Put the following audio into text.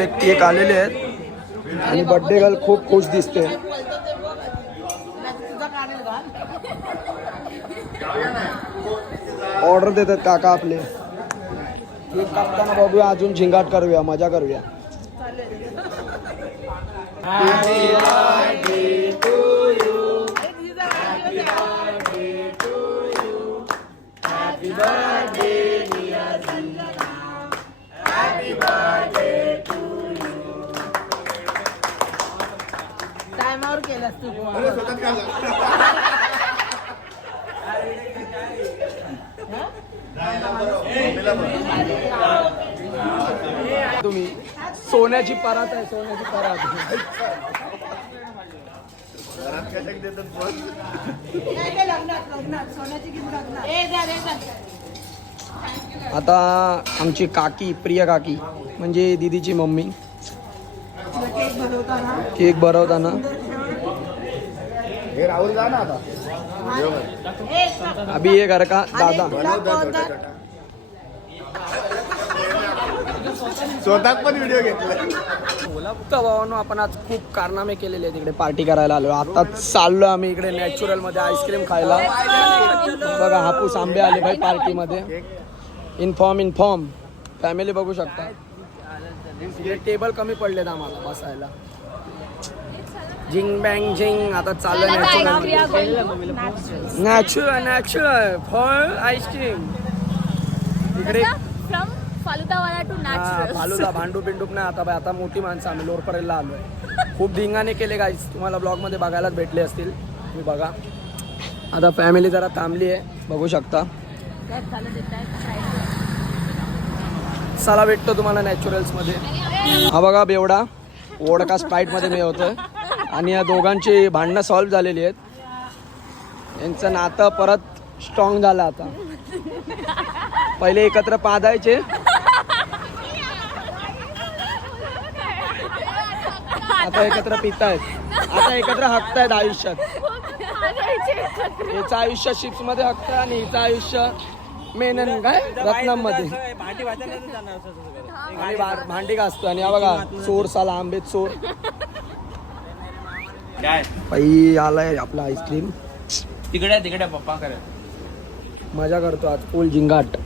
आपले केक आलेले आहेत आणि बर्थडे गर्ल खूप खुश दिसते. ऑर्डर देतात काका आपले. केक कापताना बघूया, अजून झिंगाट करूया, मजा करूया. टायमावर केलास तू. तुम्ही सोन्याची परात आहे, सोन्याची परात. आता आमची काकी, प्रिया काकी म्हणजे दीदीची मम्मी, केक भरवताना. हे राहुल जा ना आता. अभी ये घर का दादा स्वतः पण व्हिडिओ घेतला. भावानो, आपण आज खूप कारनामे केलेले आहेत. इकडे पार्टी करायला आलो. आता चाललो आम्ही इकडे नॅचरल मध्ये आईस्क्रीम खायला. बघा हापूस आंबे आले भाई पार्टी मध्ये. इन्फॉर्म फॅमिली बघू शकता. टेबल कमी पडलेत आम्हाला बसायला. झिंग बँग झिंग. आता चाललं नॅचरल फळ आईस्क्रीम. इकडे फालुदावाला टू नॅचरल. फालुदा भांडू पिंडूप नाही आता. आता मोठी माणसं आम्ही लोरपरेला आलोय. खूप धिंगाणे केले गाईस, तुम्हाला ब्लॉग मध्ये बघायलाच भेटले असतील. तुम्ही बघा. आता फॅमिली जरा थांबली आहे, बघू शकता. चला भेटतो तुम्हाला नॅचरल्स मध्ये. हा बघा बेवडा वोडका स्प्राईट मध्ये मी होतोय आणि या दोघांची भांडणं सॉल्व्ह झालेली आहेत. यांचं नातं परत स्ट्रॉंग झालं. आता पहिले एकत्र पादायचे, आता एकत्र पितायत, आता एकत्र हकतायत आयुष्यात. याचं आयुष्य शिप्स मध्ये हकत आणि हिचं आयुष्य मेनन काय रत्नम मध्ये आणि भांडी घासतो. आणि हा बघा चोर साला आंबेत चोर. बाई आलाय आपला आईस्क्रीम. तिकडे पप्पा करत मजा करतो आज फुल झिंगाट.